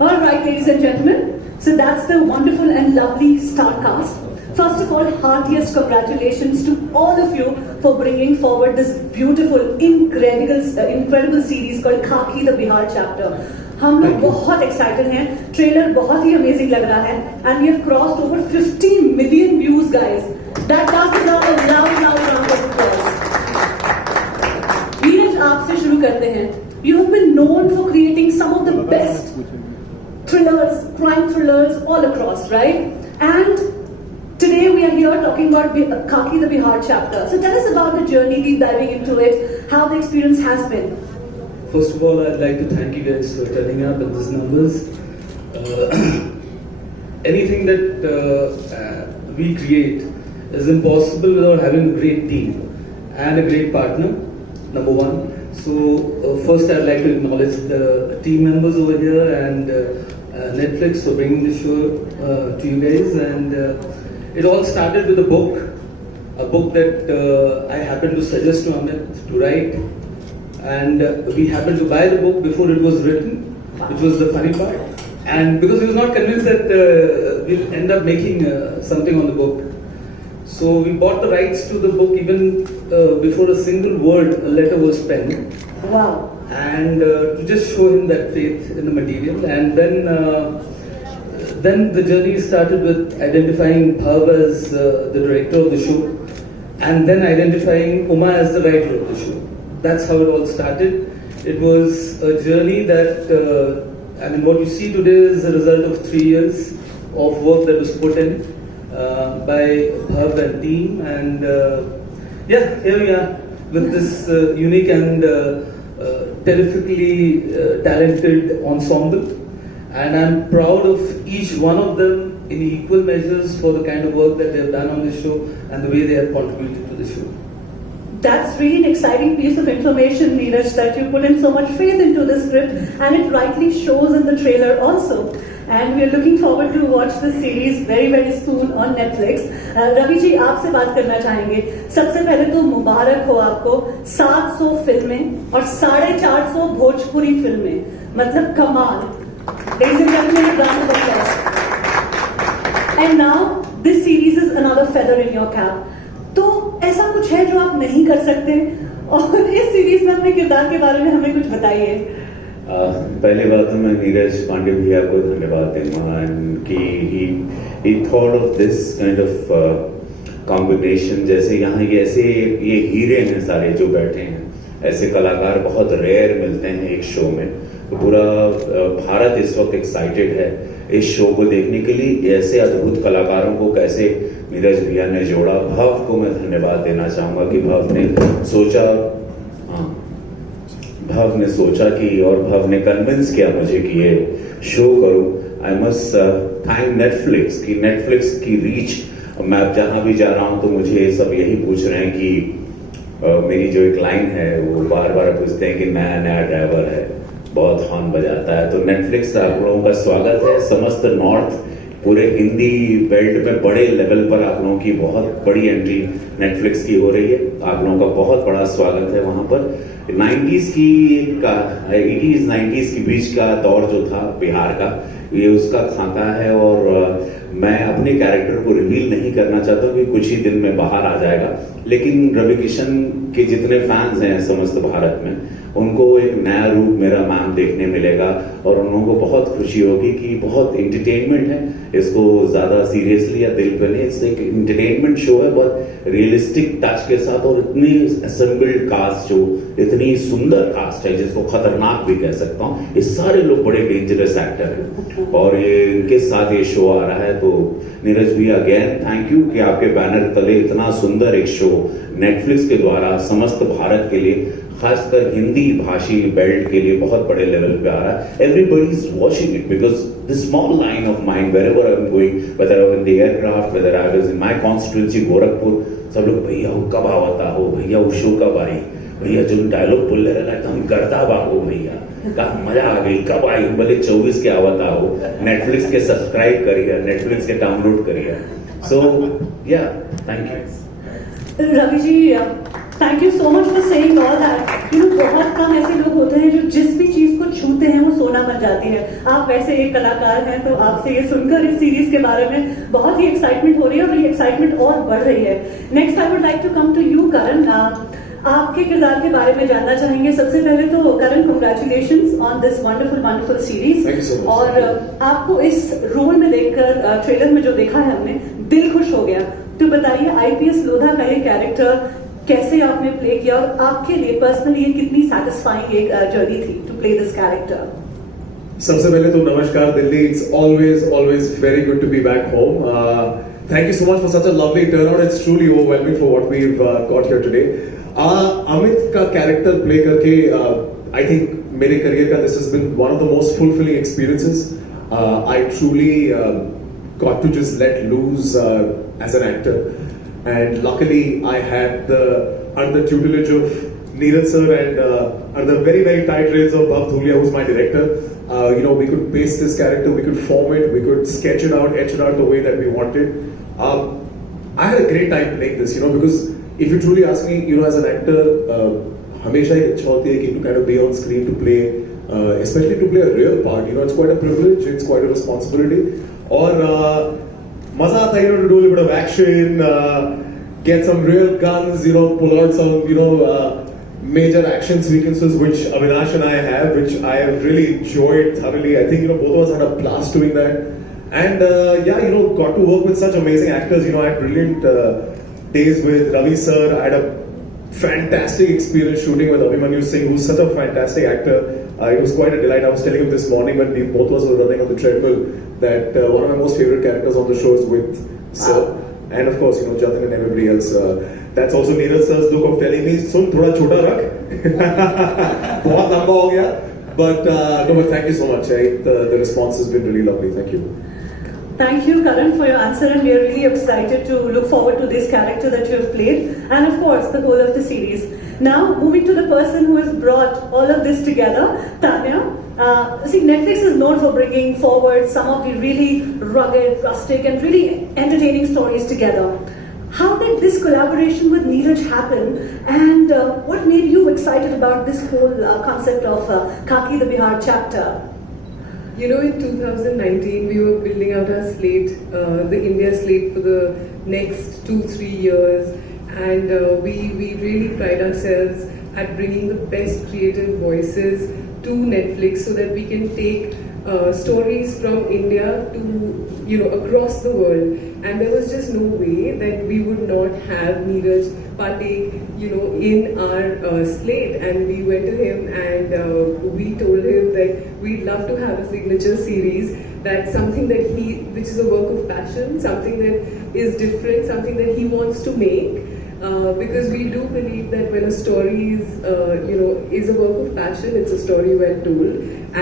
All right, ladies and gentlemen. So that's the wonderful and lovely star cast. First of all, heartiest congratulations to all of you for bringing forward this beautiful, incredible series called Khakee The Bihar chapter. हम लोग बहुत excited हैं. Trailer बहुत ही amazing लग रहा है. And we have crossed over 50 million views, guys. That does deserve a loud round of applause. Neeraj, आपसे शुरू करते हैं. You have been known for creating some of the best thrillers, crime thrillers all across, right? And today we are here talking about Khakee The Bihar chapter. So tell us about the journey, deep diving into it, how the experience has been. First of all, I'd like to thank you guys for turning up at these numbers. Anything that we create is impossible without having a great team and a great partner, number one. So first I'd like to acknowledge the team members over here and Netflix for bringing the show to you guys. And it all started with a book that I happened to suggest to Amit to write. And we happened to buy the book before it was written, which was the funny part. And because he was not convinced that we'll end up making something on the book. So we bought the rights to the book even before a single word, a letter was penned. Wow. And to just show him that faith in the material. And then the journey started with identifying Bhav as the director of the show. And then identifying Uma as the writer of the show. That's how it all started. It was a journey that, what you see today is a result of 3 years of work that was put in by Bhav and team. And here we are with this unique and terrifically talented ensemble. And I'm proud of each one of them in equal measures for the kind of work that they have done on this show and the way they have contributed to the show. That's really an exciting piece of information, Neeraj, that you put in so much faith into the script, and it rightly shows in the trailer also. And we are looking forward to watch this series very, very soon on Netflix. Ravi जी, आपसे बात करना चाहेंगे. सबसे पहले तो मुबारक हो आपको 700 फिल्में और 450 भोजपुरी फिल्में. मतलब कमाल. Ladies and gentlemen, a round of applause. And now this series is another feather in your cap. तो ऐसा कुछ है जो आप नहीं कर सकते, और इस सीरीज में अपने किरदार के बारे में हमें कुछ बताइए. पहली बात तो मैं नीरज पांडे भैया को धन्यवाद दूंगा कि he thought of this kind of combination. जैसे यहाँ ये हीरे हैं सारे जो बैठे हैं, ऐसे कलाकार बहुत रेयर मिलते हैं एक शो में. तो पूरा भारत इस वक्त एक्साइटेड है इस शो को देखने के लिए. ऐसे अद्भुत कलाकारों को कैसे नीरज भैया ने जोड़ा. भाव को मैं धन्यवाद देना चाहूंगा कि भाव ने सोचा कि और भाव ने कन्विंस किया मुझे कि ये शो करूं. आई मस्ट थैंक नेटफ्लिक्स कि नेटफ्लिक्स की रीच. मैं अब जहां भी जा रहा हूं तो मुझे सब यही पूछ रहे हैं कि मेरी जो एक लाइन है वो बार बार पूछते हैं कि नया ड्राइवर है, बहुत हॉर्न बजाता है. तो नेटफ्लिक्स आप लोगों का स्वागत है. समस्त नॉर्थ पूरे हिंदी बेल्ट में बड़े लेवल पर आप लोगों की बहुत बड़ी एंट्री नेटफ्लिक्स की हो रही है. आप लोगों का बहुत बड़ा स्वागत है. वहां पर 90s के बीच का दौर जो था बिहार का, ये उसका खाका है. और मैं अपने कैरेक्टर को रिवील नहीं करना चाहता हूँ कि कुछ ही दिन में बाहर आ जाएगा. लेकिन रवि किशन के जितने फैंस हैं समस्त भारत में, उनको एक नया रूप मेरा मैम देखने मिलेगा और उन लोगों को बहुत खुशी होगी कि बहुत एंटरटेनमेंट है. इसको ज्यादा सीरियसली या दिल पे नहीं, एक एंटरटेनमेंट शो है बहुत रियलिस्टिक टच के साथ. और इतनी असेंबल्ड कास्ट, जो इतनी सुंदर कास्ट है जिसको खतरनाक भी कह सकता हूँ. ये सारे लोग बड़े डेंजरस एक्टर हैं और ये इनके साथ ये शो आ रहा है. तो नीरज भी अगेन थैंक यू कि आपके बैनर तले इतना सुंदर एक शो नेटफ्लिक्स के द्वारा समस्त भारत के लिए, खासकर हिंदी भाषी बेल्ट के लिए बहुत बड़े लेवल पे आ रहा है. Everybody is watching it because this small line of mind wherever I am going, whether I in the aircraft, whether I was in my constituency Gorakhpur, सब लोग भैया वो कब आवता हो, भैया वो शो कब आई, भैया जो डायलॉग बोल रहे रहता हम करता बागो भैया का मजा आ गई, कब आई भले 24 के आवता हो. नेटफ्लिक्स के सब्सक्राइब करिए, नेटफ्लिक्स के डाउनलोड करिए. So yeah thank you. Ravi ji, thank you so much for saying all that. बहुत कम ऐसे लोग होते हैं जो जिस भी चीज को छूते हैं वो सोना बन जाती है। आप वैसे एक कलाकार हैं, तो आपसे ये सुनकर इस सीरीज के बारे में बहुत ही एक्साइटमेंट हो रही है और ये एक्साइटमेंट और बढ़ रही है। Next I would like to come to you Karan. आपके किरदार के बारे में जानना चाहेंगे। सबसे पहले तो Karan, congratulations on this wonderful wonderful series. Thank you so much. और आपको इस रोल में देखकर ट्रेलर में जो देखा है हमने, दिल खुश हो गया। तो बताइए, आईपीएस लोधा का ये कैरेक्टर कैसे आपने प्ले किया और आपके लिए पर्सनली ये कितनी सैटिस्फाइंग एक जर्नी थी टू प्ले दिस कैरेक्टर? सबसे पहले तो नमस्कार Delhi, it's always very good to be back home. Thank you so much for such a lovely turnout, it's truly overwhelming for what we have got here today. Amit का character play करके I think मेरे career का this has been one of the most fulfilling experiences. I truly got to just let loose as an actor, and luckily I had under the tutelage of Neeraj sir and under the very tight reins of Bhav Dhulia, who's my director. We could paste this character, we could form it, we could sketch it out, etch it out the way that we wanted. I had a great time playing this, because if you truly ask me, as an actor, हमेशा एक इच्छा होती है कि to kind of be on screen to play, especially to play a real part. It's quite a privilege, it's quite a responsibility. और मजा आता है to do a little bit of action, get some real guns, pull out some major action sequences which Avinash and I have, which I have really enjoyed thoroughly. I think both of us had a blast doing that, and got to work with such amazing actors. I had brilliant days with Ravi sir. I had a fantastic experience shooting with Abhimanyu Singh, who's such a fantastic actor. It was quite a delight. I was telling him this morning when we both of us were running on the treadmill that one of my most favorite characters on the show is with Sir. And of course, Jatin and everybody else. That's also Neeraj sir's look of telling me, "Sun, thoda chota rakh." बहुत लंबा हो गया. But thank you so much. The response has been really lovely. Thank you. Thank you, Karan, for your answer, and we are really excited to look forward to this character that you have played, and of course, the whole of the series. Now, moving to the person who has brought all of this together, Tanya. Netflix is known for bringing forward some of the really rugged, rustic, and really entertaining stories together. How did this collaboration with Neeraj happen, and what made you excited about this whole concept of Khakee The Bihar chapter? In 2019, we were building out our slate, the India slate for the next 2-3 years, and we really pride ourselves at bringing the best creative voices to Netflix so that we can take stories from India to across the world. And there was just no way that we would not have Neeraj partake in our slate. And we went to him and we told him that we'd love to have a signature series, that's something that which is a work of passion, something that is different, something that he wants to make. Because we do believe that when a story is a work of passion, it's a story well told,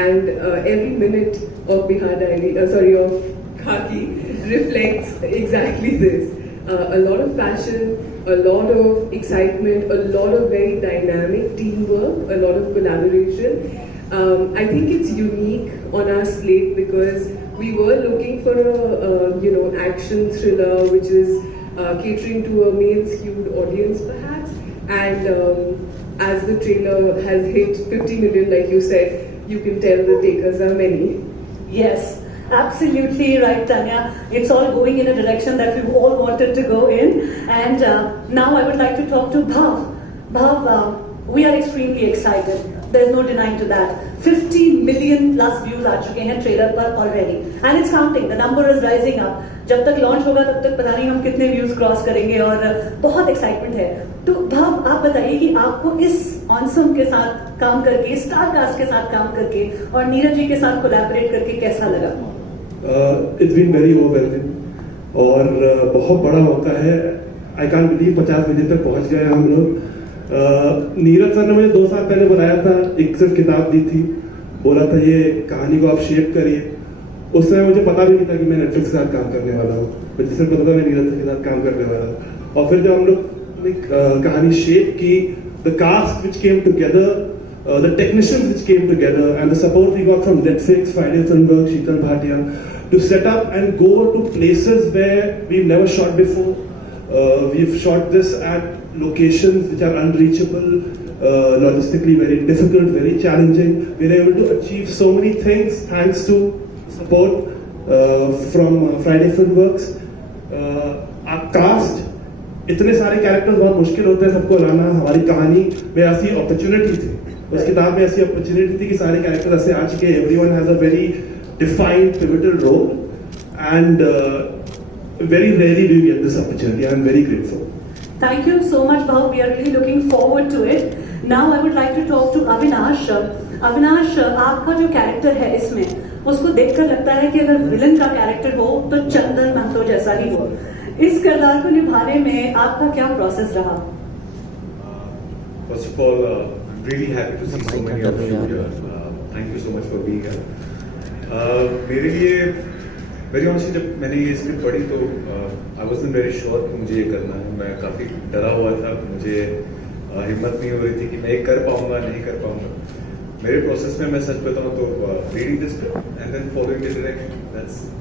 and every minute of Bihar Diary, of Khakee reflects exactly this. A lot of passion, a lot of excitement, a lot of very dynamic teamwork, a lot of collaboration. I think it's unique on our slate because we were looking for a action thriller which is catering to a male-skewed audience perhaps, and as the trailer has hit 50 million, like you said, you can tell the takers are many. Yes, absolutely right, Tanya. It's all going in a direction that we've all wanted to go in. And now I would like to talk to Bhav. Bhav, we are extremely excited. There's no denying to that. 50 million plus views आ चुके हैं ट्रेलर पर already, and it's counting. The number is rising up. जब तक लॉन्च होगा तब तक पता नहीं हम कितने व्यूज क्रॉस करेंगे और बहुत एक्साइटमेंट है. तो भाव, आप बताइए कि आपको इस ऑनसम के साथ काम करके, स्टार कास्ट के साथ काम करके और नीरज जी के साथ कोलैबोरेट करके कैसा लगा? It's been very overwhelming और बहुत बड़ा होता है. I can't believe 50 मिलियन तक पहुंच गए हम लोग. नीरज सर ने मुझे 2 साल पहले बनाया था, एक सिर्फ किताब दी थी, बोला था ये कहानी को आप शेप करिए. उस समय मुझे पता भी नहीं था कि मैं नेटफ्लिक्स के साथ काम करने वाला हूँ. मुझे सिर्फ पता था मैं नीरज सर के साथ काम करने वाला हूँ. और फिर जब हम लोग ने कहानी शेप की, the cast which came together, the technicians which came together, and the support we got from Netflix, Friday Sundberg, Sheetal Bhatia, to set up and go to places where we've never shot before. We've shot this at locations which are unreachable, logistically very difficult, very challenging. We were able to achieve so many things thanks to support from Friday Filmworks. Our cast, इतने सारे कैरेक्टर्स बहुत मुश्किल होते हैं सबको लाना. हमारी कहानी में ऐसी अपॉर्चुनिटी थी, उस किताब में ऐसी अपॉर्चुनिटी थी कि सारे कैरेक्टर्स ऐसे आ चुके. Everyone has a very defined pivotal role and very rarely do you get this opportunity. I am very grateful. Thank you so much, Bhav. We are really looking forward to it. Now I would like to talk to Avinash. Avinash, आपका जो कैरेक्टर है इसमें, उसको देखकर लगता है कि अगर विलन का कैरेक्टर हो तो चंदन महतो जैसा ही हो. इस किरदार को निभाने में आपका क्या प्रोसेस रहा? First of all, I'm really happy to see so many of you here. Thank you so much for being here. मेरे लिए वेरी ऑनेस्टली जब मैंने ये स्क्रिप्ट पढ़ी तो आई वाज़न्ट वेरी श्योर कि मुझे ये करना है. मैं काफ़ी डरा हुआ था, मुझे हिम्मत नहीं हो रही थी कि मैं ये कर पाऊंगा नहीं कर पाऊंगा. मेरे प्रोसेस में मैं सच बताऊं तो reading the script and then following the direction,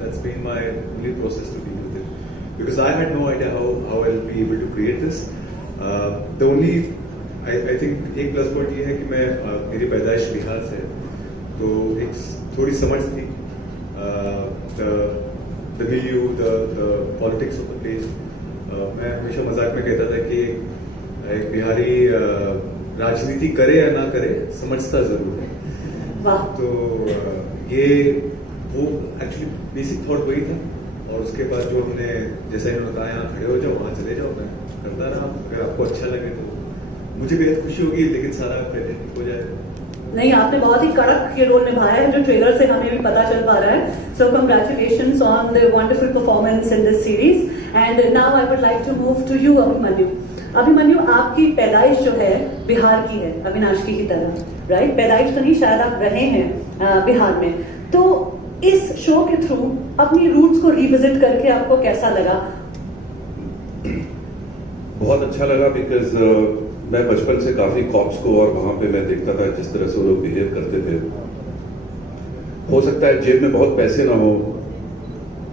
that's been my only process to deal with it, because I had no idea how I will be able to create this. The only I think एक plus point ये है कि मैं मेरी पैदाइश बिहार से, तो एक थोड़ी समझ थी the milieu, the politics of the place. मैं हमेशा मजाक में कहता था कि एक बिहारी राजनीति करे या ना करे समझता जरूर है. तो ये वो एक्चुअली बेसिक थॉट वही था. और उसके बाद जो हमने जैसा इन्होंने कहा यहाँ खड़े हो जाओ वहाँ चले जाओ, मैं करता रहा. अगर आपको अच्छा लगे तो मुझे बेहद खुशी होगी, लेकिन सारा क्रेडिट हो जाए. नहीं, आपने बहुत ही कड़क ये रोल निभाया है जो ट्रेलर से हमें भी पता चल पा रहा है. So congratulations on the wonderful performance in this series. And now I would like to move to you Abhimanyu. Abhimanyu, आपकी पैदाइश जो है बिहार की है, अविनाश की तरह, राइट? पैदाइश तो नहीं, शायद आप रहे हैं बिहार में. तो इस शो के थ्रू अपनी रूट्स को रिविजिट करके आपको कैसा लगा? बहुत अच्छा लगा, बिकॉज मैं बचपन से काफी कॉप्स को और वहां पे मैं देखता था जिस तरह से वो लोग बिहेव करते थे. हो सकता है जेब में बहुत पैसे ना हो,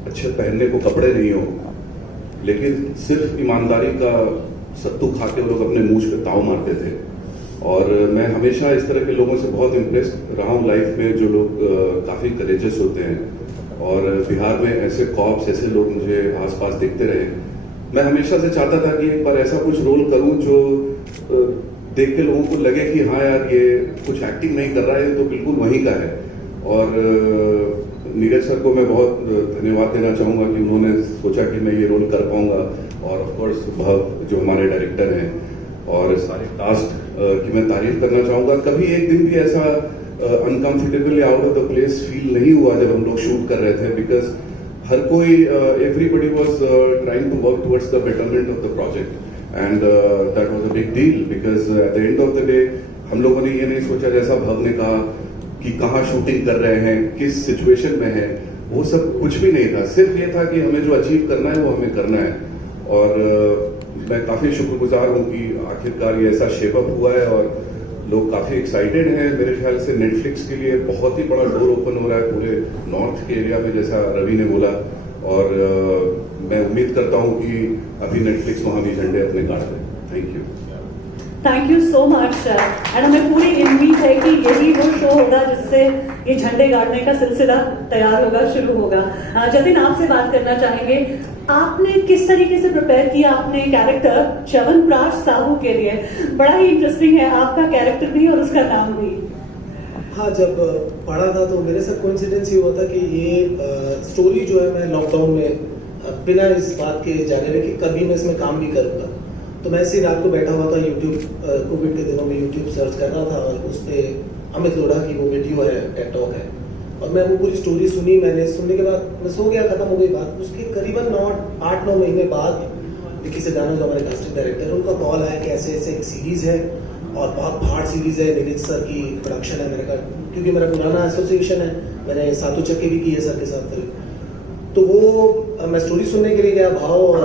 अच्छे पहनने को कपड़े नहीं हो, लेकिन सिर्फ ईमानदारी का सत्तू खा के वो लोग अपने मूंछ पे ताव मारते थे. और मैं हमेशा इस तरह के लोगों से बहुत इम्प्रेस्ड रहा हूँ लाइफ में, जो लोग काफी करेजियस होते हैं. और बिहार में ऐसे कॉप्स, ऐसे लोग मुझे आसपास दिखते रहे. मैं हमेशा से चाहता था कि एक बार ऐसा कुछ रोल करूं जो देख के लोगों को लगे कि हाँ यार ये कुछ एक्टिंग नहीं कर रहा है, तो बिल्कुल वहीं का है. और नीरज सर को मैं बहुत धन्यवाद देना चाहूँगा कि उन्होंने सोचा कि मैं ये रोल कर पाऊंगा. और ऑफकोर्स भव जो हमारे डायरेक्टर हैं, और सारे कास्ट की मैं तारीफ करना चाहूँगा. कभी एक दिन भी ऐसा uncomfortably out of the place feel नहीं हुआ जब हम लोग शूट कर रहे थे, बिकॉज हर कोई everybody was trying to work towards the betterment of the project. And that was a big deal, because at the end of the day हम लोगों ने ये नहीं सोचा, जैसा भव ने कहा, कि कहाँ शूटिंग कर रहे हैं, किस सिचुएशन में है. वो सब कुछ भी नहीं था. सिर्फ ये था कि हमें जो अचीव करना है वो हमें करना है. और मैं काफ़ी शुक्रगुजार हूँ कि आखिरकार ये ऐसा शेपअप हुआ है और लोग काफ़ी एक्साइटेड हैं. मेरे ख्याल से नेटफ्लिक्स के लिए बहुत ही बड़ा डोर ओपन हो रहा है पूरे नॉर्थ के एरिया में, जैसा रवि ने बोला. और मैं उम्मीद करता हूँ कि अभी नेटफ्लिक्स वहाँ भी झंडे अपने गाड़ दें. Thank you. Thank you so much. And हमें पूरी उम्मीद है कि यही वो शो होगा जिससे ये झंडे गाड़ने का सिलसिला तैयार होगा, शुरू होगा. जतिन, आपसे बात करना चाहेंगे. आपने किस तरीके से प्रिपेयर किया अपने कैरेक्टर च्यवनप्राश साहू के लिए? बड़ा ही इंटरेस्टिंग है आपका कैरेक्टर भी और उसका नाम भी. हाँ, जब पढ़ा था तो मेरे साथ कोइंसिडेंस ये हुआ था कि ये स्टोरी जो है मैं लॉकडाउन में बिना इस बात के जाने हुए कि कभी मैं इसमें काम भी करूँगा, तो मैं ऐसे रात को बैठा हुआ था यूट्यूब, कोविड के दिनों में यूट्यूब सर्च कर रहा था और उस पर अमित लोढ़ा की वो वीडियो है, टेड टॉक है, और मैं वो पूरी स्टोरी सुनी. मैंने सुनने के बाद मैं सो गया, खत्म हो गई बात. उसके करीबन 8-9 महीने बाद विकी सिडाना जो हमारे कास्टिंग डायरेक्टर है, उनका कॉल आया कि ऐसे ऐसे एक सीरीज है और बहुत हार्ड सीरीज है, नीरज सर की प्रोडक्शन है. मैंने कहा क्योंकि मेरा पुराना एसोसिएशन है, मैंने सातों चक्के भी किए सर के साथ. तो वो मैं स्टोरी सुनने के लिए गया, भाव और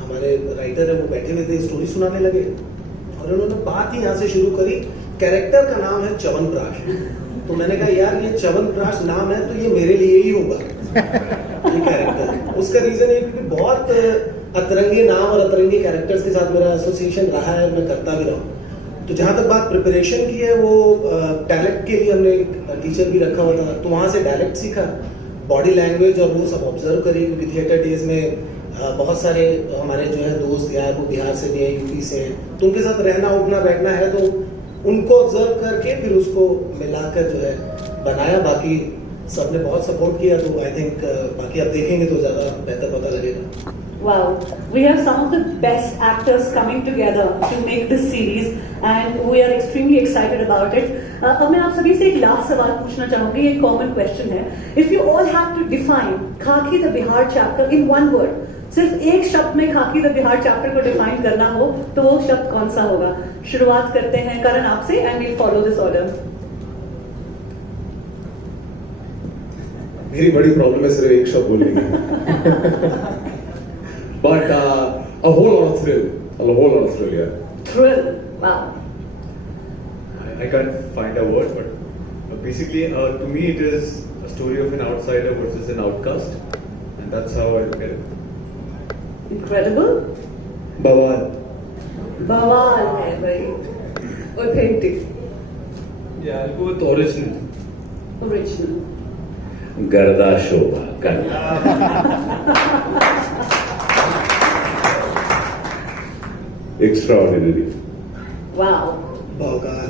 हमारे राइटर है वो बैठे हुए थे, स्टोरी सुनाने लगे और उन्होंने बात ही यहाँ से शुरू करी. कैरेक्टर का नाम है च्यवनप्राश. तो मैंने कहा यार ये च्यवनप्राश नाम है तो ये मेरे लिए ही होगा ये कैरेक्टर. उसका रीजन है क्योंकि बहुत अतरंगी नाम और अतरंगी कैरेक्टर्स के साथ मेरा एसोसिएशन रहा है, मैं करता भी रहा हूँ। तो जहाँ तक बात प्रिपरेशन की है, वो डायलेक्ट के लिए हमने एक टीचर भी रखा हुआ था, तो वहाँ से डायलेक्ट सीखा, बॉडी लैंग्वेज और वो सब ऑब्जर्व करी, क्योंकि थिएटर डेज में बहुत सारे हमारे जो है दोस्त यार वो बिहार से भी हैं, यूपी से हैं, तो उनके साथ रहना उठना बैठना है, तो उनको ऑब्जर्व करके फिर उसको मिलाकर जो है बनाया। बाकी सबने बहुत सपोर्ट किया, तो आई थिंक बाकी आप देखेंगे तो ज़्यादा बेहतर पता लगेगा। Wow, we have some of the best actors coming together to make this series and we are extremely excited about it. अब मैं आप सभी से एक लास्ट सवाल पूछना चाहूंगी, एक कॉमन क्वेश्चन है। If you all have to define खाकी the Bihar chapter in one word, सिर्फ एक शब्द में खाकी द बिहार चैप्टर को डिफाइन करना हो तो वो शब्द कौन सा होगा? शुरुआत करते हैं करण आपसे and we'll follow this order. मेरी बड़ी प्रॉब्लम है सिर्फ एक शब्द बोलने की। But a whole lot of thrill. A whole lot of thrill, yeah. Thrill, wow. I can't find a word, but basically, to me, it is a story of an outsider versus an outcast, and that's how I look at it. Incredible. बवाल। बवाल है भाई। Authentic. Yeah, I'll go with original. Original. गर्दा शोभा गर्दा। Extraordinary. Wow, भौकाल।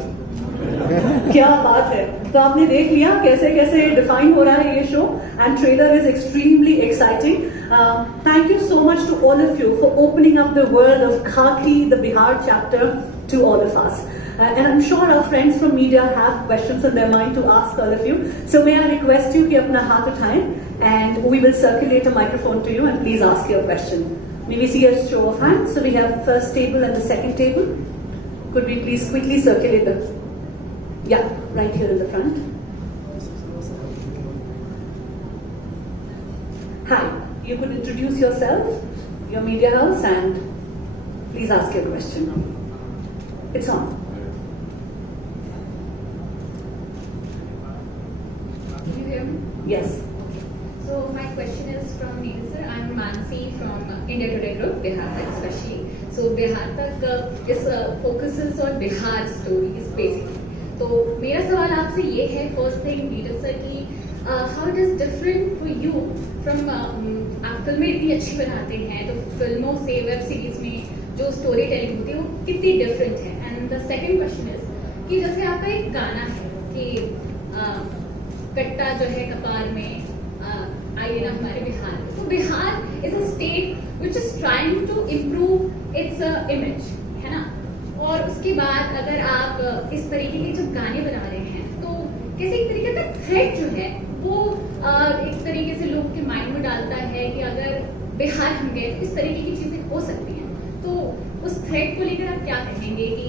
क्या बात है। तो आपने देख लिया कैसे कैसे डिफाइन हो रहा है ये show and trailer is extremely exciting. Thank you so much to all of you for opening up the world of Khakee the Bihar chapter to all of us. And I'm sure our friends from media have questions in their mind to ask all of you. So may I request you कि अपना हाथ उठाएं and we will circulate a microphone to you and please ask your question. May we see a show of hands? So we have first table and the second table. Could we please quickly circulate the... Yeah, right here in the front. Hi, you could introduce yourself, your media house, and please ask your question. It's on. Can you hear me? Yes. So my question is from Neil sir. I'm Mansi from India Today Group, Bihar especially. So Bihar तक is focuses on Bihar stories basically. तो मेरा सवाल आपसे ये है first thing Neeraj सर कि how it is different for you from आप फिल्में इतनी अच्छी बनाते हैं तो फिल्मों से वेब सीरीज में जो स्टोरी टेलिंग होती है वो कितनी डिफरेंट है। And the second question is कि जैसे आपका एक गाना है कि कट्टा जो है कपार में आइए ना हमारे बिहार, तो Bihar is a state which is trying to improve its image, है ना। और उसके बाद अगर आप इस तरीके के जब गाने बना रहे हैं तो कैसे एक तरीके का थ्रेट जो है वो एक तरीके से लोग के माइंड में डालता है कि अगर बिहार हम गए तो इस तरीके की चीजें हो सकती हैं, तो उस थ्रेट को लेकर आप क्या कहेंगे कि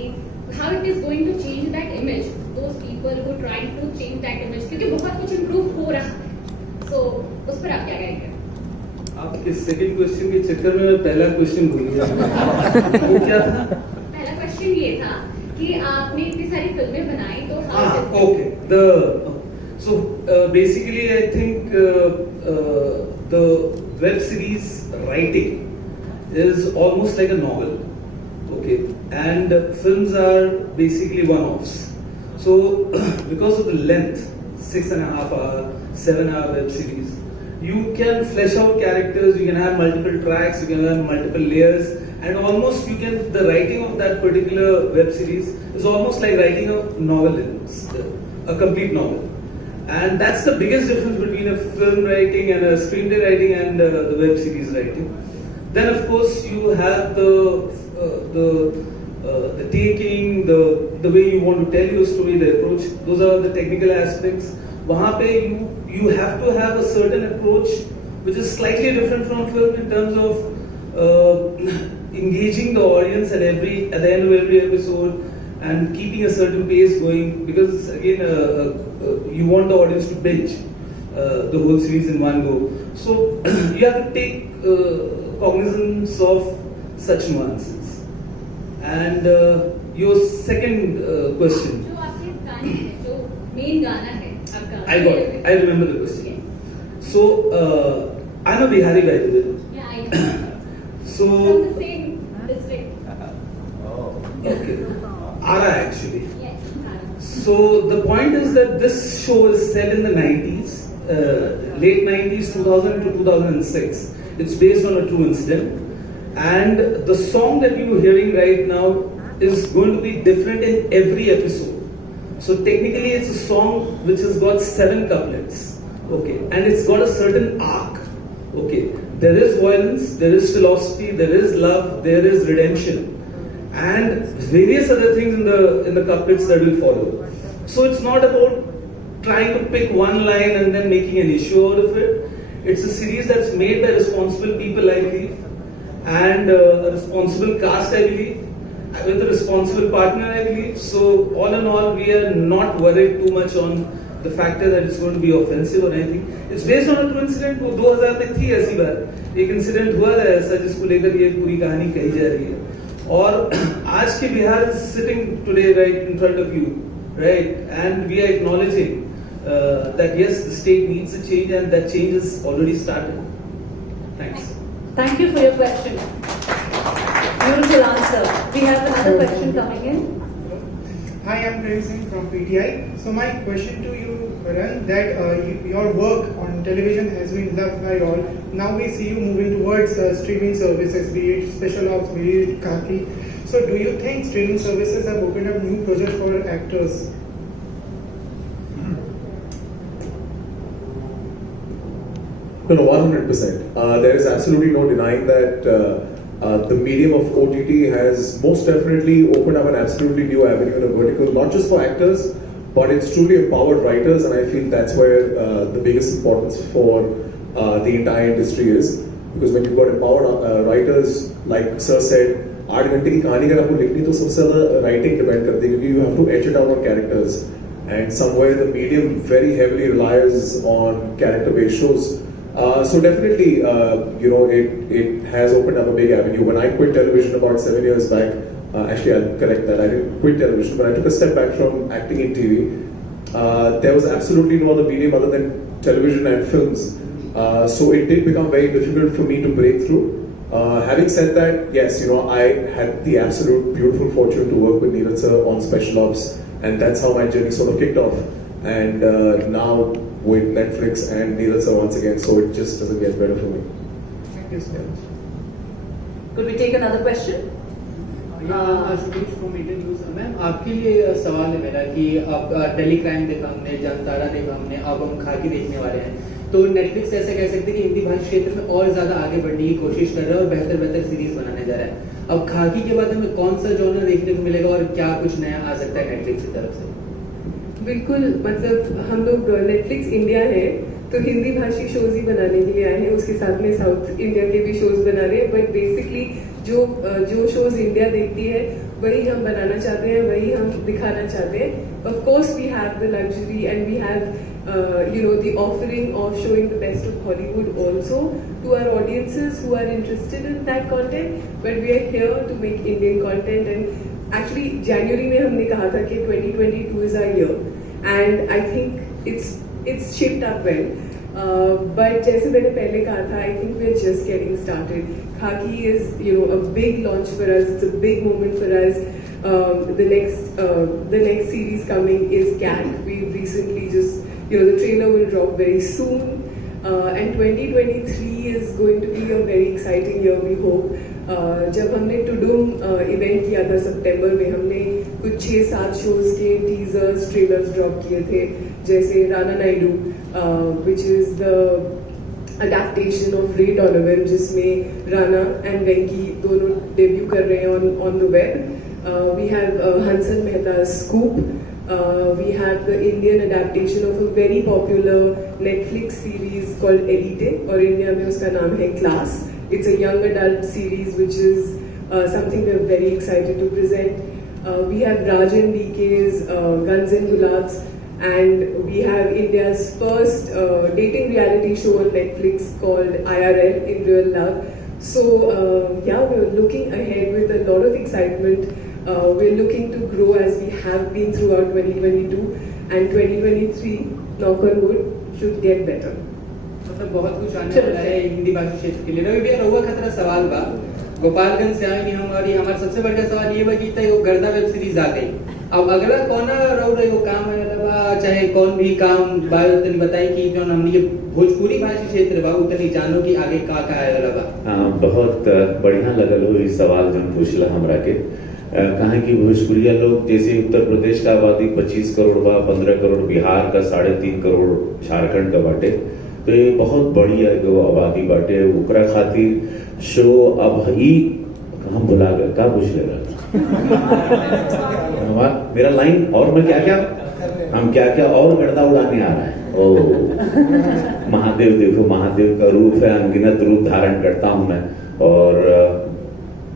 how it is going to change that image, those people who trying to change that image, क्योंकि बहुत कुछ इम्प्रूव हो रहा है, सो उस पर आप क्या कहेंगे? आप इस सेकंड क्वेश्चन के चक्कर में मैं पहला क्वेश्चन भूल गया। वो क्या था? पहला क्वेश्चन ये था कि आपने इतनी सारी फिल्में बनाई तो okay so basically I think the web series writing is almost like a novel, okay, and films are basically one-offs. So because of the length, 6.5 hour, 7 hour web series, you can flesh out characters, you can have multiple tracks, you can have multiple layers, and almost you can, the writing of that particular web series is almost like writing a novel, a complete novel. And that's the biggest difference between a film writing and a screenplay writing and the web series writing. Then of course you have the taking, the way you want to tell your story, the approach. Those are the technical aspects. वहाँ पे you have to have a certain approach which is slightly different from film in terms of engaging the audience at the end of every episode and keeping a certain pace going, because again you want the audience to binge the whole series in one go. So you have to take cognizance of such nuances. And your second question. जो आपके गाने हैं, जो मेन गाना है आपका, I got it. I remember the question. So I'm a Bihari by the way. Yeah, I know. So From the same district. okay, Ara actually. Yes. So the point is that this show is set in the 90s, late 90s, 2000 to 2006. It's based on a true incident. And the song that you are hearing right now is going to be different in every episode. So technically it's a song which has got 7 couplets. Okay, and it's got a certain arc. Okay, there is violence, there is philosophy, there is love, there is redemption, and various other things in the couplets that will follow. So it's not about trying to pick one line and then making an issue out of it. It's a series that's made by responsible people, I believe, and a responsible cast, I believe, with a responsible partner, I believe. So all in all, we are not worried too much on the factor that it's going to be offensive or anything. It's based on a true incident. वो 2000 में थी ऐसी बात, एक इंसिडेंट हुआ था ऐसा जिसको लेकर ये पूरी कहानी कही जा रही है. और आज के Bihar is sitting today right in front of you, right? And we are acknowledging that yes, the state needs a change, and that change has already started. Thanks. Thank you for your question. Beautiful answer. We have another question coming in. Hi, I'm Prem Singh from PTI. So my question to you, Karan, that your work on television has been loved by all. Now we see you moving towards streaming services, be it special ops, be it Khakee. So do you think streaming services have opened up new projects for actors? No, 100%. There is absolutely no denying that the medium of OTT has most definitely opened up an absolutely new avenue in a vertical, not just for actors, but it's truly empowered writers, and I feel that's where the biggest importance for the entire industry is. Because when you've got empowered writers, like Sir said, 8 घंटे की कहानी अगर आपको लिखनी तो सबसे ज़्यादा writing depend करती है, क्योंकि you have to edge it out on characters, and somewhere the medium very heavily relies on character-based shows. So definitely, it has opened up a big avenue. When I quit television about 7 years back, actually I'll correct that, I didn't quit television, but I took a step back from acting in TV. There was absolutely no other medium other than television and films. So it did become very difficult for me to break through. Having said that, yes, I had the absolute beautiful fortune to work with Neeraj sir on Special Ops, and that's how my journey sort of kicked off. And now with Netflix and Neeraj sir once again, so it just doesn't get better for me. Thank you so much. Could we take another question? Ashutosh from Indian news. Ma'am आपके लिए सवाल है मेरा कि अब tele crime देखा हमने, जनतारा देखा हमने, अब हम खाकी देखने वाले हैं. तो नेटफ्लिक्स ऐसा कह सकते हैं कि हिंदी भाषा क्षेत्र में और ज्यादा आगे बढ़ने की कोशिश कर रहा है और बेहतर सीरीज बनाने जा रहा है. अब खाकी के बाद हमें कौन सा जॉनर देखने को मिलेगा और क्या कुछ नया आ सकता है नेटफ्लिक्स की तरफ से? बिल्कुल, मतलब हम लोग नेटफ्लिक्स इंडिया है तो हिंदी भाषी शोज ही बनाने के लिए आए हैं, उसके साथ में साउथ इंडिया के भी शोज बना रहे हैं. बट बेसिकली जो शोज इंडिया देखती है वही हम बनाना चाहते हैं, वही हम दिखाना चाहते हैं. Of course we have the luxury and we have the offering of showing the best of Hollywood also to our audiences who are interested in that content, but we are here to make Indian content. And actually January में हमने कहा था कि 2022 is our year, and I think it's shaped up well. But जैसे मैंने पहले कहा था, I think we're just getting started. Khakee is a big launch for us. It's a big moment for us. The next series coming is Cat. We've recently just the trailer will drop very soon, and 2023 is going to be a very exciting year, we hope. जब हमने टुडुम इवेंट किया था सितंबर में, हमने कुछ 6-7 शोज के teasers trailers drop किए थे, जैसे राना Naidu which is the adaptation of Ray Donovan, जिसमें राना एंड वेंकी दोनों डेब्यू कर रहे हैं on the web. We have Hansan Mehta's Scoop. We have the Indian adaptation of a very popular Netflix series called Elite, और इंडिया में उसका नाम है Class. It's a young adult series which is something we're very excited to present. We have Rajan DK's Guns and Gulabs, and we have India's first dating reality show on Netflix called IRL, In Real Love. So we're looking ahead with a lot of excitement. We're looking to grow as we have been throughout 2022, and 2023, knock on wood, should get better. मतलब बहुत कुछ आने वाला है हिंदी भाषी क्षेत्र के लिए। रवि भैया रहुआ खतरा सवाल बा गोपालगंज से आए हम और ये हमारा सबसे बड़ा सवाल ये बा कि तय गर्दा वेब सीरीज आ गई। अब अगला कौन रहो रही वो काम है चाहे कौन भी काम बायो तनी बताई कि जो हमने ये भोजपुरी भाषी क्षेत्र बा उतनी जानो कि आगे का आए वाला बा। बहुत बढ़िया लगल हो इस सवाल जो पूछला हमरा के। कहा कि भोजपुरिया लोग जैसे उत्तर प्रदेश का आबादी 25 करोड़ बा, 15 करोड़ बिहार का, 3.5 करोड़ झारखंड का बाटे, तो ये बहुत बड़ी आबादी बाटे। ओकरा खातिर शो अब ही हम भुला गए का पूछ लेगा मेरा लाइन और मैं क्या क्या हम क्या क्या और गर्दा उड़ाने आ रहा है। ओ महादेव देखो, महादेव का रूप है, अनगिनत रूप धारण करता हूं मैं। और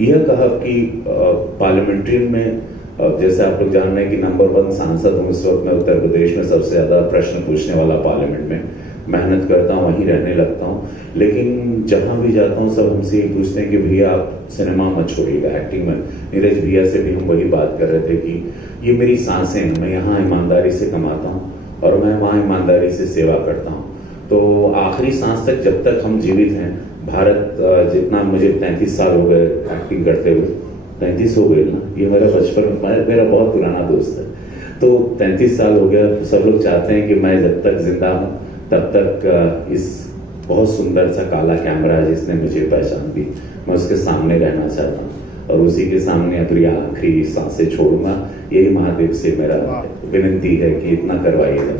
यह कहा कि पार्लियामेंट्रियन में जैसे आप लोग जान रहे हैं कि नंबर 1 सांसद हूँ इस वक्त मैं उत्तर प्रदेश में, सबसे ज्यादा प्रश्न पूछने वाला पार्लियामेंट में। मेहनत करता हूँ, वहीं रहने लगता हूँ, लेकिन जहां भी जाता हूँ सब हमसे ये पूछते हैं कि भैया आप सिनेमा मत छोड़िएगा, एक्टिंग में। नीरज भैया से भी हम वही बात कर रहे थे कि ये मेरी सांसें हैं, मैं यहाँ ईमानदारी से कमाता हूँ और मैं वहाँ ईमानदारी से सेवा करता हूँ। तो आखिरी सांस तक जब तक हम जीवित हैं, भारत जितना मुझे 33 साल हो गए एक्टिंग करते हुए, 33 हो गए ना, ये मेरा बचपन मेरा बहुत पुराना दोस्त है, तो 33 साल हो गया। सब लोग चाहते हैं कि मैं जब तक जिंदा हूँ तब तक इस बहुत सुंदर सा काला कैमरा जिसने मुझे पहचान दी, मैं उसके सामने रहना चाहता हूँ और उसी के सामने अपनी आखिरी सांसें छोड़ूंगा। यही महादेव से मेरा विनती है कि इतना करवाइएगा।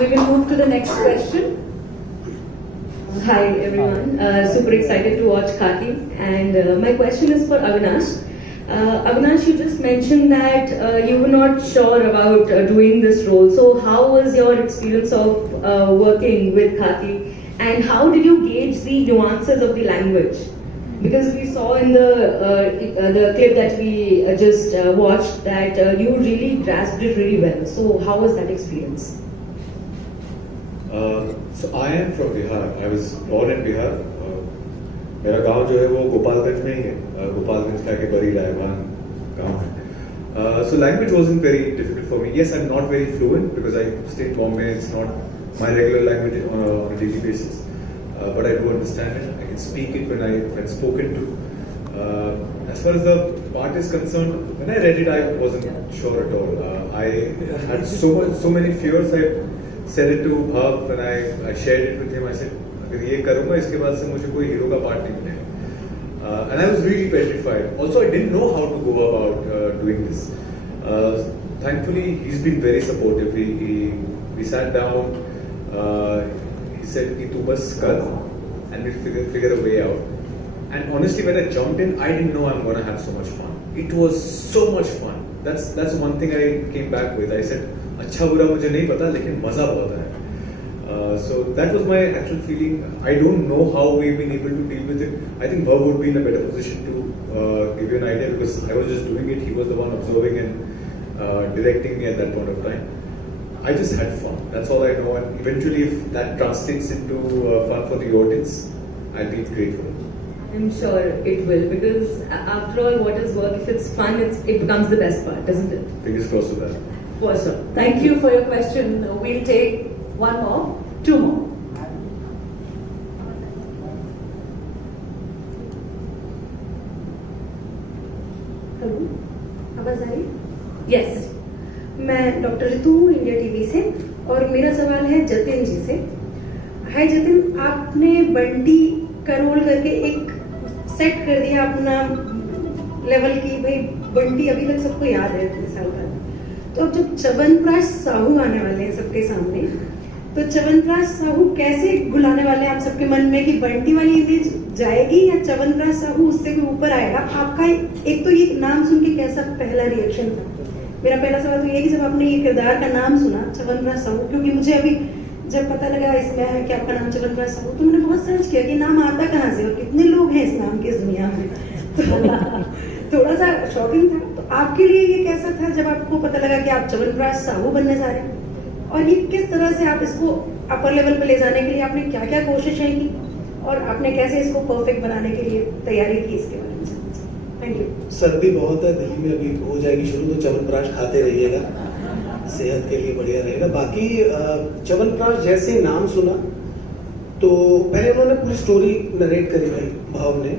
We will move to the next question. Hi everyone, super excited to watch Khakee, and my question is for Avinash. Avinash, you just mentioned that you were not sure about doing this role. So how was your experience of working with Khakee, and how did you gauge the nuances of the language? Because we saw in the clip that we just watched that you really grasped it really well. So how was that experience? So I am from Bihar. I was born in Bihar. मेरा गांव जो है वो गोपालगंज में ही है, गोपालगंज का के बड़ी रायबान गांव है। So language wasn't very difficult for me. Yes, I'm not very fluent because I stay in Bombay. It's not my regular language on a daily basis, but I do understand it. I can speak it when spoken to. As far as the part is concerned, when I read it, I wasn't sure at all. I had so many fears. I said it to Bhav when I shared it with him. I said, अगर ये करूँगा इसके बाद से मुझे कोई हीरो का पार्ट नहीं मिलेगा। And I was really petrified. Also, I didn't know how to go about doing this. Thankfully, he's been very supportive. We sat down. He said कि तू बस कर, and we'll figure a way out. And honestly, when I jumped in, I didn't know I'm gonna have so much fun. It was so much fun. That's one thing I came back with. I said, अच्छा बुरा मुझे नहीं पता, लेकिन मजा बहुत है. So that was my actual feeling. I don't know how we've been able to deal with it. I think Bhav would be in a better position to give you an idea because I was just doing it. He was the one observing and directing me at that point of time. I just had fun. That's all I know. And eventually, if that translates into fun for the audience, I'll be grateful. I'm sure it will, because after all, what is work? If it's fun, it becomes the best part, doesn't it? Fingers crossed for that. For sure. Thank you for your question. We'll take one more, two more. Hello, आवाज आ रही? यस, मैं डॉक्टर रितु हूँ India TV से और मेरा सवाल है जतिन जी से। हाय जतिन, आपने बंटी का रोल करके एक सेट कर दिया अपना लेवल की, भाई बंटी अभी तक सबको याद है इतने साल बाद। तो अब जब च्यवनप्राश साहू आने वाले हैं सबके सामने, तो च्यवनप्राश साहू कैसे गुलाने वाले हैं आप सबके मन में कि बंटी वाली इमेज जाएगी या च्यवनप्राश साहू उससे भी ऊपर आएगा? आपका एक तो ये नाम सुन के कैसा पहला रिएक्शन था? मेरा पहला सवाल तो ये कि जब आपने ये किरदार का नाम सुना च्यवनप्राश साहू, क्योंकि मुझे अभी जब पता लगा इसमें है कि आपका नाम च्यवनप्राश साहू, तो मैंने बहुत सर्च किया कि नाम आता कहाँ से और कितने लोग हैं इस नाम की इस दुनिया में। तो थोड़ा सा शॉकिंग था। तो आपके लिए ये कैसा था जब आपको पता लगा कि आप च्यवनप्राश साहू बनने जा रहे हैं, और ये किस तरह से आप इसको अपर लेवल पे ले जाने के लिए आपने क्या क्या कोशिशें की और आपने कैसे इसको परफेक्ट बनाने के लिए तैयारी की, इसके बारे में थैंक यू। सर्दी बहुत है दिल्ली में, अभी हो जाएगी शुरू, तो च्यवनप्राश खाते रहिएगा। सेहत के लिए बढ़िया रहेगा। बाकी च्यवनप्राश जैसे नाम सुना तो पहले उन्होंने पूरी स्टोरी नरेट करी थी भाव ने,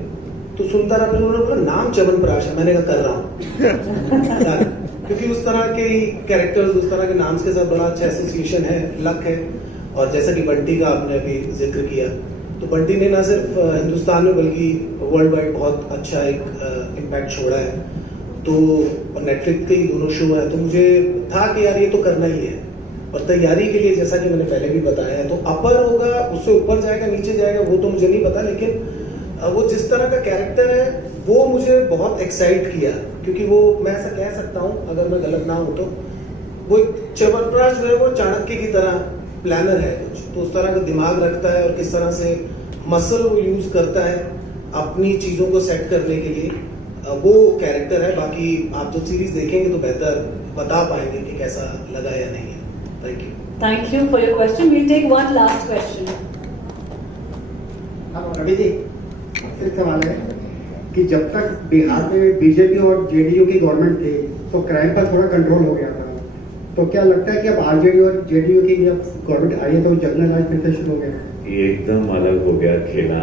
तो सुनता रहा, फिर उन्होंने बोला नाम च्यवनप्राश है, मैंने कहा कर रहा हूँ क्योंकि उस तरह के कैरेक्टर्स, उस तरह के नाम के साथ बड़ा अच्छा एसोसिएशन है, लक है। और जैसा कि बंटी का आपने अभी जिक्र किया, तो बंटी ने ना सिर्फ हिंदुस्तान में बल्कि वर्ल्ड वाइड बहुत अच्छा एक इम्पैक्ट छोड़ा है। तो नेटफ्लिक्स के ही दोनों शो है, तो मुझे था कि यार ये तो करना ही है। और तैयारी के लिए जैसा कि मैंने पहले भी बताया है, तो अपर होगा, उससे ऊपर जाएगा, नीचे जाएगा, वो तो मुझे नहीं पता, लेकिन वो जिस तरह का कैरेक्टर है वो मुझे बहुत एक्साइट किया, क्योंकि वो मैं ऐसा कह सकता हूँ, अगर मैं गलत ना हूँ तो, वो च्यवनप्राश जो है वो चाणक्य की तरह प्लानर है कुछ, तो उस तरह का दिमाग रखता है और किस तरह से मसल वो यूज करता है अपनी चीजों को सेट करने के लिए, वो कैरेक्टर है। बाकी आप जब सीरीज देखेंगे तो बेहतर बता पाएंगे कि कैसा लगा या नहीं है। Thank you. Thank you for your question. We'll take one last question. Ravi ji, सिर्फ सवाल है कि जब तक बिहार में बीजेपी और जेडीयू की गवर्नमेंट थी तो क्राइम पर थोड़ा कंट्रोल हो गया था, तो क्या लगता है कि अब आरजेडी और जेडीयू की जब गवर्नमेंट आई है तो जनरल राज फिर से शुरू हो गया? ये एकदम अलग हो गया खेला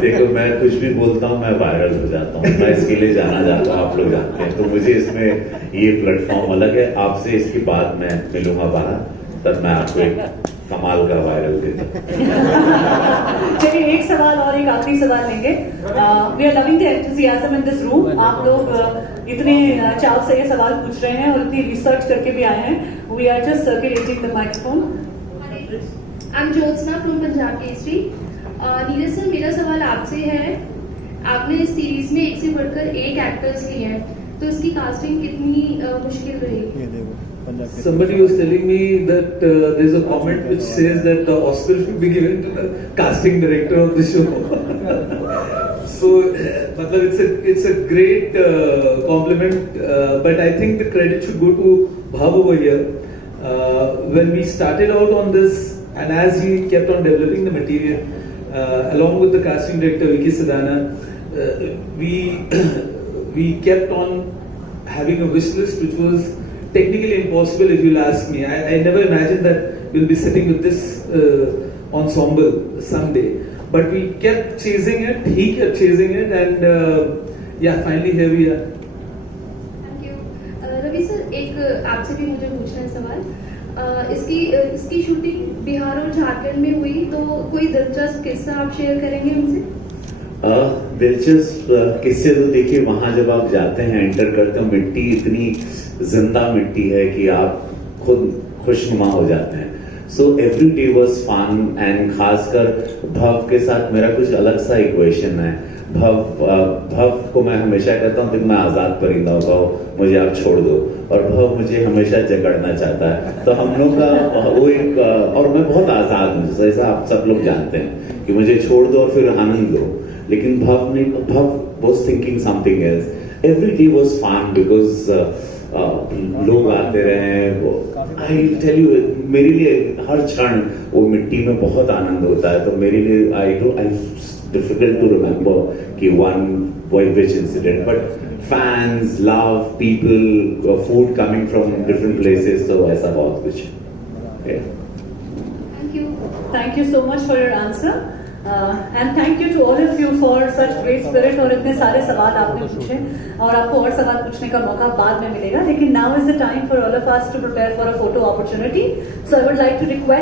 देखो, मैं कुछ भी बोलता हूँ मैं वायरल हो जाता हूँ, मैं इसके लिए जाना जाता हूँ, आप लोग जानते हैं, तो मुझे इसमें ये प्लेटफॉर्म अलग है। आपसे इसके बाद मैं मिलूंगा बाहर, तब मैं आपको एक कमाल का वायरल देता हूँ। चलिए एक सवाल और एक आखिरी सवाल लेंगे। We are loving the enthusiasm in this room. आप लोग इतने चाव से ये सवाल पूछ रहे हैं और इतनी रिसर्च करके भी आए हैं। We are just circulating the microphone. I am Jyotsna from Punjab Kesari. Neeraj sir, मेरा सवाल आपसे है, आपने इस सीरीज में एक से बढ़कर एक एक्टर्स लिए हैं, तो इसकी कास्टिंग कितनी मुश्किल रही? Somebody was telling me that there's a comment which says that the Oscar should be given to the casting director of the show. So, it's a great compliment, but I think the credit should go to Bhav over here. When we started out on this, and as he kept on developing the material, along with the casting director Vicky Sadana, we kept on having a wish list which was technically impossible if you'll ask me. I never imagined that we'll be sitting with this ensemble someday. But we kept chasing it, he kept chasing it, and yeah, finally here we are. Thank you. Ravi sir, एक आपसे भी मुझे पूछना है सवाल। इसकी शूटिंग बिहार और झारखंड में हुई, तो कोई दिलचस्प किस्सा आप शेयर करेंगे उनसे? दिलचस्प किस्से तो देखिए, वहां जब आप जाते हैं, एंटर करते हैं, मिट्टी इतनी जिंदा मिट्टी है कि आप खुद खुशनुमा हो जाते हैं। So every day was fun, and खासकर भव के साथ मेरा कुछ अलग सा इक्वेशन है। भव को मैं हमेशा कहता हूँ कि मैं आजाद परिंदा हूँ, भव मुझे आप छोड़ दो, और भव मुझे हमेशा जकड़ना चाहता है। तो हम लोग का वो एक, और मैं बहुत आजाद हूँ, जैसा आप सब लोग जानते हैं कि मुझे छोड़ दो और फिर आनंद लो, लेकिन भव was thinking something else. Every day was fun because लोग आते रहे। I tell you, मेरे लिए हर क्षण वो मिट्टी में बहुत आनंद होता है। तो मेरे लिए I difficult to remember कि which incident, but fans, love, people, food coming from different places, तो ऐसा बहुत कुछ। Thank you so much for your answer. And thank you to all of you for such great spirit और इतने सारे सवाल आपने पूछे, और आपको और सवाल पूछने का मौका बाद में मिलेगा, लेकिन now is the time for all of us to prepare for a photo opportunity. So I would like to request